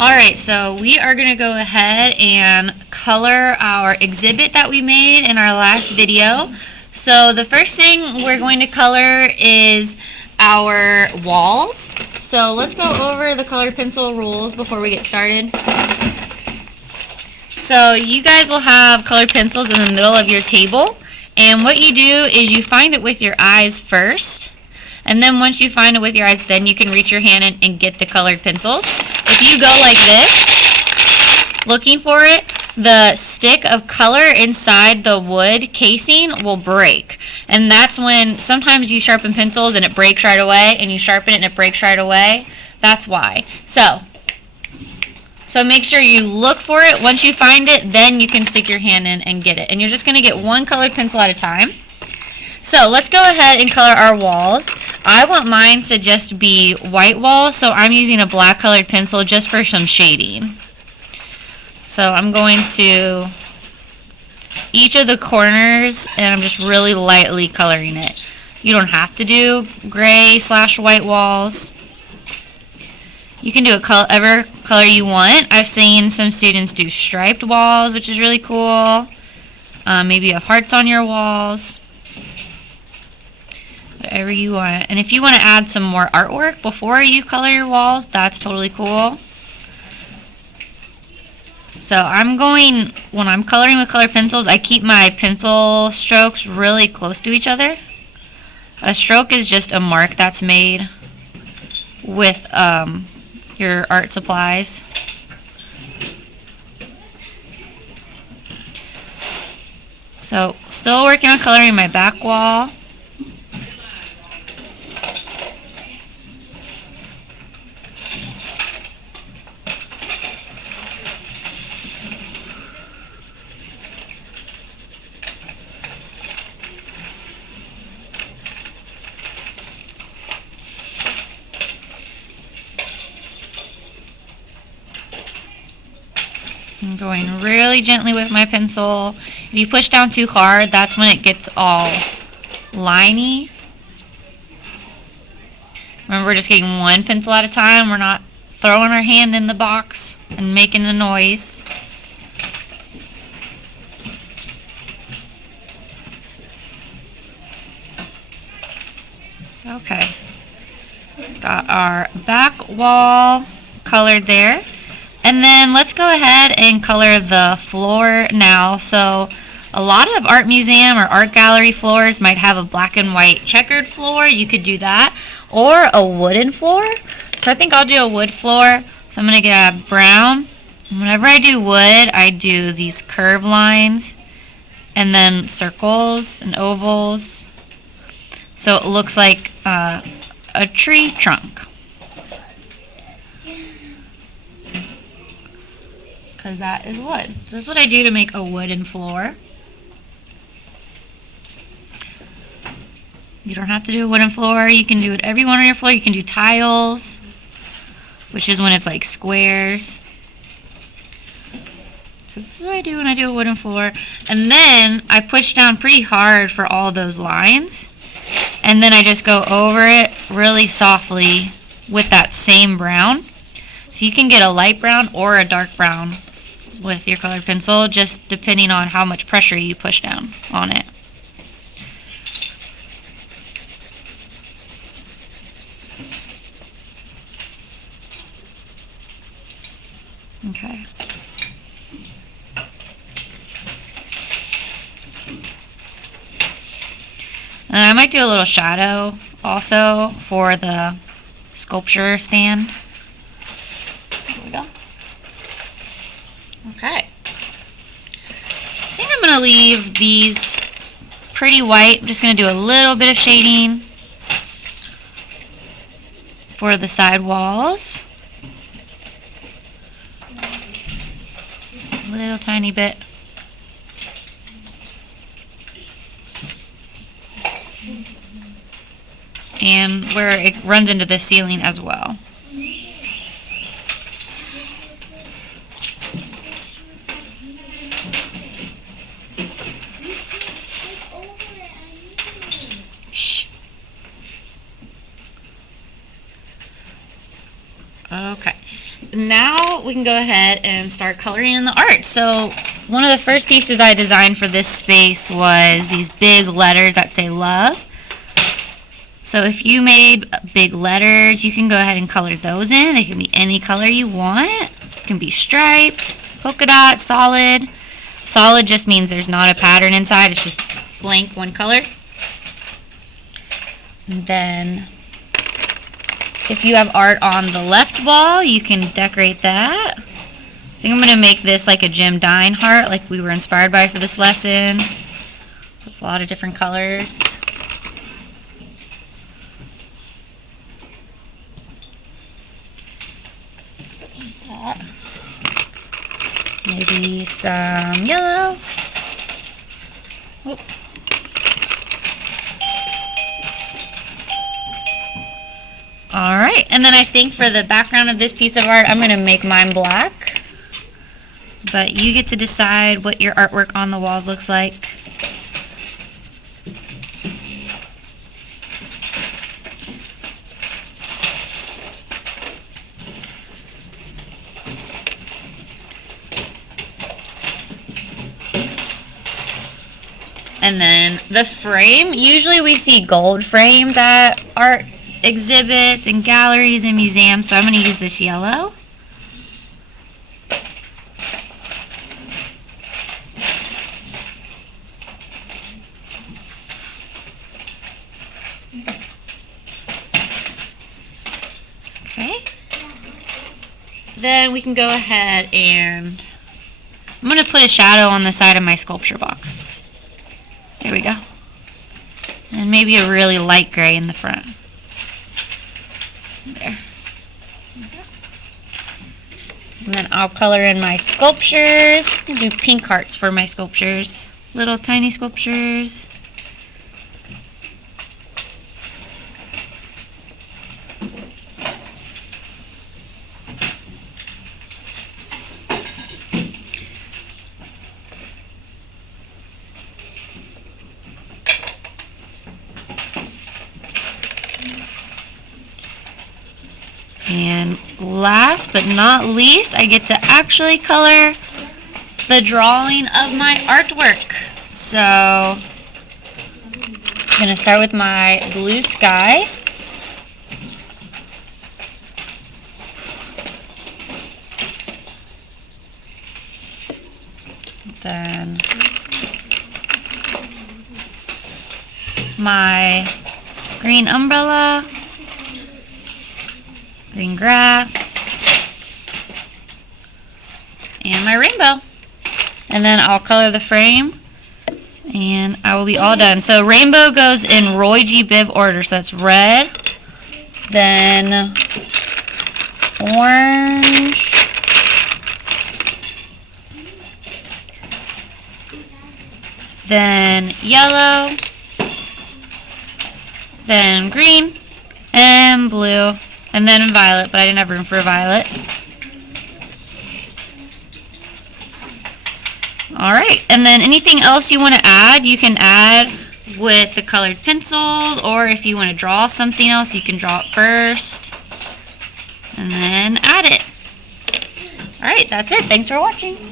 Alright, so we are going to go ahead and color our exhibit that we made in our last video. So the first thing we're going to color is our walls. So let's go over the colored pencil rules before we get started. So you guys will have colored pencils in the middle of your table, and what you do is you find it with your eyes first, and then once you find it with your eyes, then you can reach your hand in and get the colored pencils. If you go like this, looking for it, the stick of color inside the wood casing will break. And that's when sometimes you sharpen pencils and it breaks right away, and you sharpen it and it breaks right away. That's why. So make sure you look for it. Once you find it, then you can stick your hand in and get it. And you're just going to get one colored pencil at a time. So let's go ahead and color our walls. I want mine to just be white walls, so I'm using a black colored pencil just for some shading. So I'm going to each of the corners, and I'm just really lightly coloring it. You don't have to do gray/white walls. You can do whatever color you want. I've seen some students do striped walls, which is really cool. Maybe you have hearts on your walls. Whatever you want. And if you want to add some more artwork before you color your walls, that's totally cool. So when I'm coloring with colored pencils, I keep my pencil strokes really close to each other. A stroke is just a mark that's made with your art supplies. So still working on coloring my back wall. I'm going really gently with my pencil. If you push down too hard, that's when it gets all liney. Remember, we're just getting one pencil at a time. We're not throwing our hand in the box and making a noise. Okay. Got our back wall colored there. And then let's go ahead and color the floor now. So a lot of art museum or art gallery floors might have a black and white checkered floor. You could do that. Or a wooden floor. So I think I'll do a wood floor. So I'm going to get a brown. Whenever I do wood, I do these curved lines and then circles and ovals. So it looks like a tree trunk. Because that is wood. So this is what I do to make a wooden floor. You don't have to do a wooden floor. You can do whatever you want on your floor. You can do tiles, which is when it's like squares. So this is what I do when I do a wooden floor. And then I push down pretty hard for all those lines. And then I just go over it really softly with that same brown. So you can get a light brown or a dark brown with your colored pencil, just depending on how much pressure you push down on it. Okay. And I might do a little shadow also for the sculpture stand. There we go. Okay. I think I'm going to leave these pretty white. I'm just going to do a little bit of shading for the side walls. A little tiny bit. And where it runs into the ceiling as well. Shh. Okay. now we can go ahead and start coloring in the art. So one of the first pieces I designed for this space was these big letters that say love. So if you made big letters, you can go ahead and color those in. They can be any color you want. It can be striped, polka dot, solid. Solid just means there's not a pattern inside. It's just blank one color. And then if you have art on the left wall, you can decorate that. I think I'm going to make this like a Jim Dine heart, like we were inspired by for this lesson. It's a lot of different colors. Maybe some yellow. Oh. Alright, and then I think for the background of this piece of art, I'm going to make mine black. But you get to decide what your artwork on the walls looks like. And then the frame, usually we see gold frames at art exhibits and galleries and museums, so I'm going to use this yellow. Okay. Then we can go ahead and I'm going to put a shadow on the side of my sculpture box. There we go. And maybe a really light gray in the front. There. And then I'll color in my sculptures. I'll do pink hearts for my sculptures. Little tiny sculptures. And last but not least, I get to actually color the drawing of my artwork. So I'm going to start with my blue sky. Then my green umbrella. Green grass, and my rainbow. And then I'll color the frame, and I will be all done. So rainbow goes in Roy G. Biv order, so that's red, then orange, then yellow, then green, and blue. And then violet, but I didn't have room for a violet. Alright, and then anything else you want to add, you can add with the colored pencils, or if you want to draw something else, you can draw it first, and then add it. Alright, that's it. Thanks for watching.